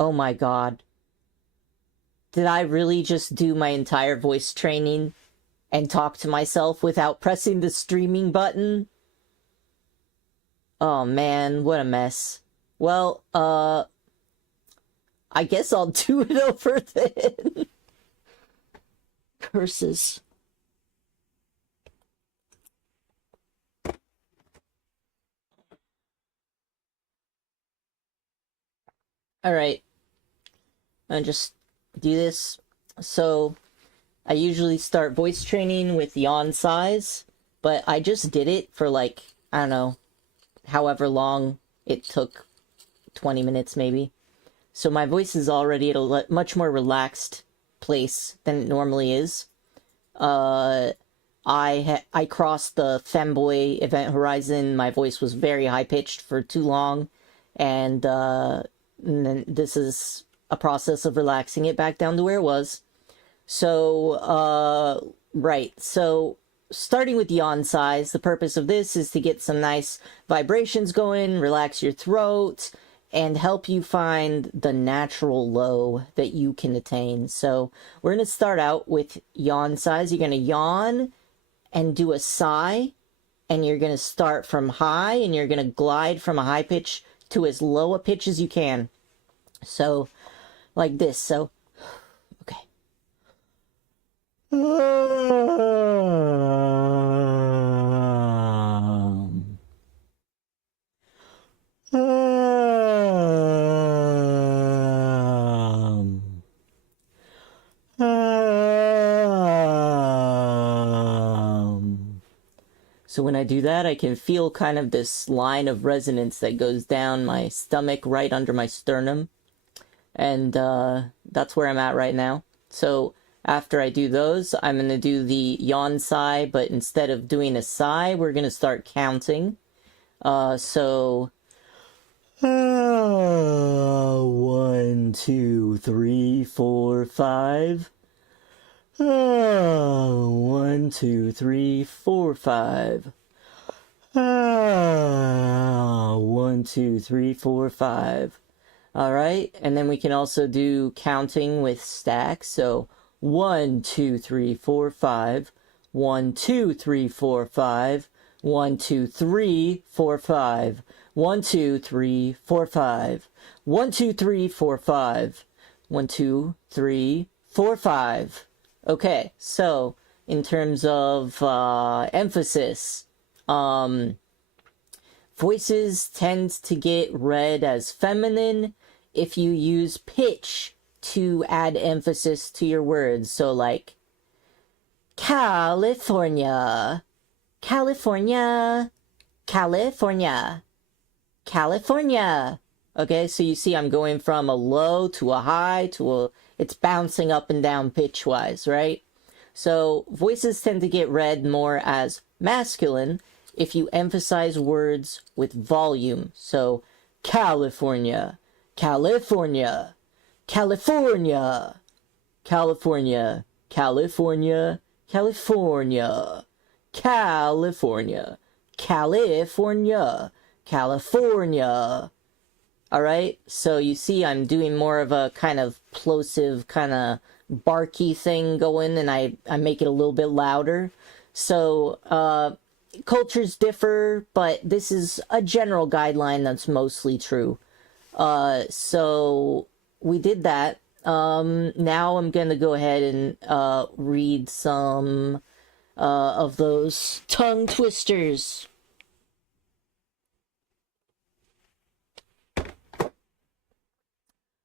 Oh my god. Did I really just do my entire voice training and talk to myself without pressing the streaming button? Oh man, what a mess. Well, I guess I'll do it over then. Curses. Alright. I'll just do this. So, I usually start voice training with yawn size, but I just did it for like, I don't know, however long it took, 20 minutes maybe. So my voice is already at a much more relaxed place than it normally is. I crossed the femboy event horizon. My voice was very high-pitched for too long, and then this is a process of relaxing it back down to where it was. So, right, so starting with yawn size, the purpose of this is to get some nice vibrations going, relax your throat, and help you find the natural low that you can attain. So we're going to start out with yawn size. You're going to yawn and do a sigh, and you're going to start from high, and you're going to glide from a high pitch to as low a pitch as you can. So, like this. So, okay. So when I do that, I can feel kind of this line of resonance that goes down my stomach right under my sternum. And that's where I'm at right now. So after I do those, I'm going to do the yawn sigh, but instead of doing a sigh, we're going to start counting. So 1, 2, 3, 4, 5. 1, 2, 3, 4, 5. 1, 2, 3, 4, 5. Alright, and then we can also do counting with stacks. So 1, 2, 3, 4, 5. 1, 2, 3, 4, 5. 1, 2, 3, 4, 5. 1, 2, 3, 4, 5. 1, 2, 3, 4, 5. 1, 2, 3, 4, 5. Okay, so in terms of emphasis, voices tend to get read as feminine if you use pitch to add emphasis to your words. So like, California, California, California, California. Okay, so you see I'm going from a low to a high to a... It's bouncing up and down pitch-wise, right? So voices tend to get read more as masculine if you emphasize words with volume. So California, California, California, California, California, California, California, California, California. Alright, so you see I'm doing more of a kind of plosive, kind of barky thing going, and I make it a little bit louder. So, cultures differ, but this is a general guideline that's mostly true. So we did that. Now I'm gonna go ahead and read some of those tongue twisters.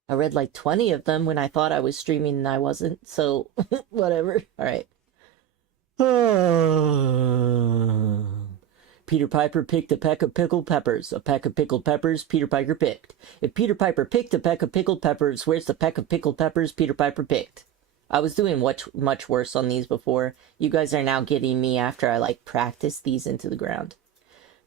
I read like 20 of them when I thought I was streaming and I wasn't, so whatever. Alright. Peter Piper picked a peck of pickled peppers. A peck of pickled peppers Peter Piper picked. If Peter Piper picked a peck of pickled peppers, where's the peck of pickled peppers Peter Piper picked? I was doing much worse on these before. You guys are now getting me after I like practiced these into the ground.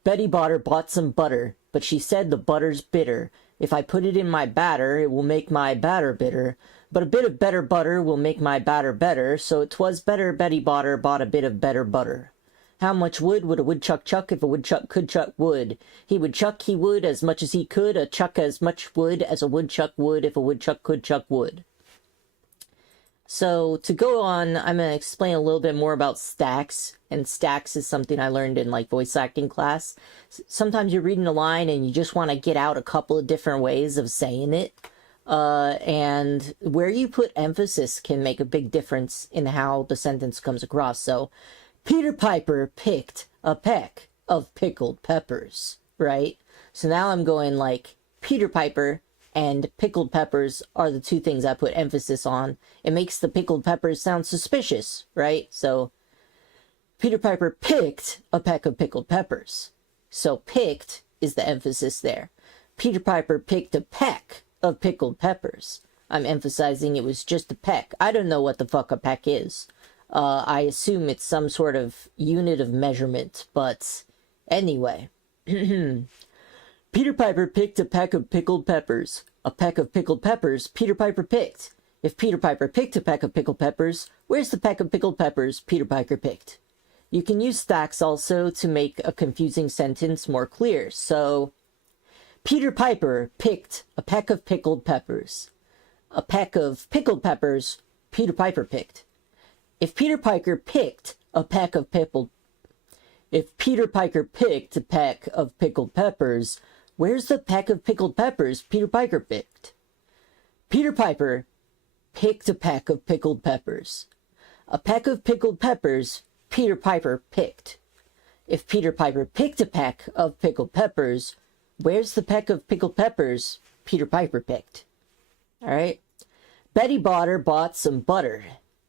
Betty Botter bought some butter, but she said the butter's bitter. If I put it in my batter, it will make my batter bitter. But a bit of better butter will make my batter better, so 'twas better Betty Botter bought a bit of better butter. How much wood would a woodchuck chuck if a woodchuck could chuck wood? He would chuck, he would, as much as he could, chuck as much wood as a woodchuck would if a woodchuck could chuck wood. So, to go on, I'm going to explain a little bit more about stacks. And stacks is something I learned in, like, voice acting class. Sometimes you're reading a line and you just want to get out a couple of different ways of saying it. And where you put emphasis can make a big difference in how the sentence comes across. So, Peter Piper picked a peck of pickled peppers, right? So now I'm going like, Peter Piper and pickled peppers are the two things I put emphasis on. It makes the pickled peppers sound suspicious, right? So, Peter Piper picked a peck of pickled peppers. So, picked is the emphasis there. Peter Piper picked a peck of pickled peppers. I'm emphasizing it was just a peck. I don't know what the fuck a peck is. I assume it's some sort of unit of measurement, but anyway. Peter Piper picked a peck of pickled peppers. A peck of pickled peppers Peter Piper picked. If Peter Piper picked a peck of pickled peppers, where's the peck of pickled peppers Peter Piper picked? You can use stacks also to make a confusing sentence more clear. So, Peter Piper picked a peck of pickled peppers. A peck of pickled peppers Peter Piper picked. If Peter Piper picked a peck of pickled peppers, where's the peck of pickled peppers Peter Piper picked? Peter Piper picked a peck of pickled peppers. A peck of pickled peppers Peter Piper picked. If Peter Piper picked a peck of pickled peppers, where's the peck of pickled peppers Peter Piper picked? All right. Betty Botter bought some butter,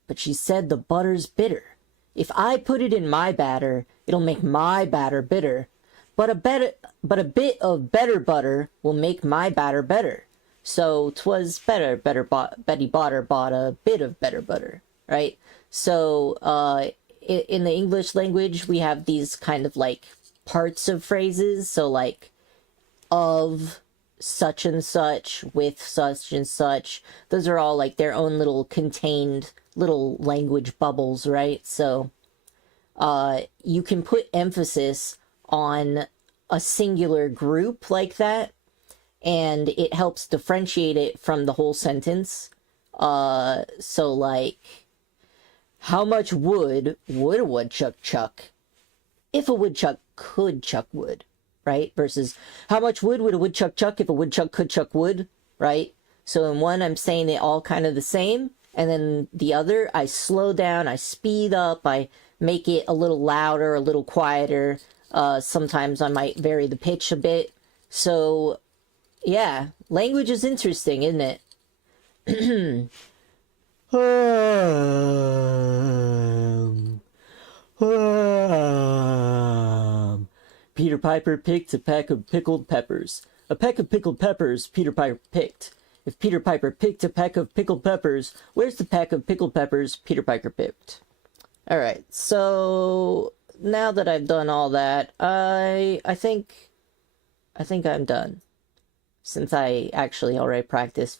but she said the butter's bitter. If I put it in my batter, it'll make my batter bitter. But a bit of better butter will make my batter better. So 'twas better Betty Botter bought a bit of better butter, right? So in the English language, we have these kind of like parts of phrases. So like of such and such, with such and such. Those are all like their own little contained little language bubbles, right? So you can put emphasis on a singular group like that, and it helps differentiate it from the whole sentence. So like, how much wood would a woodchuck chuck if a woodchuck could chuck wood, right? Versus, how much wood would a woodchuck chuck if a woodchuck could chuck wood, right? So in one, I'm saying it all kind of the same, and then the other, I slow down, I speed up, I make it a little louder, a little quieter. Sometimes I might vary the pitch a bit. So, yeah, language is interesting, isn't it? Peter Piper picked a peck of pickled peppers. A peck of pickled peppers Peter Piper picked. If Peter Piper picked a peck of pickled peppers, where's the peck of pickled peppers Peter Piper picked? Alright, so now that I've done all that, I think I'm done. Since I actually already practiced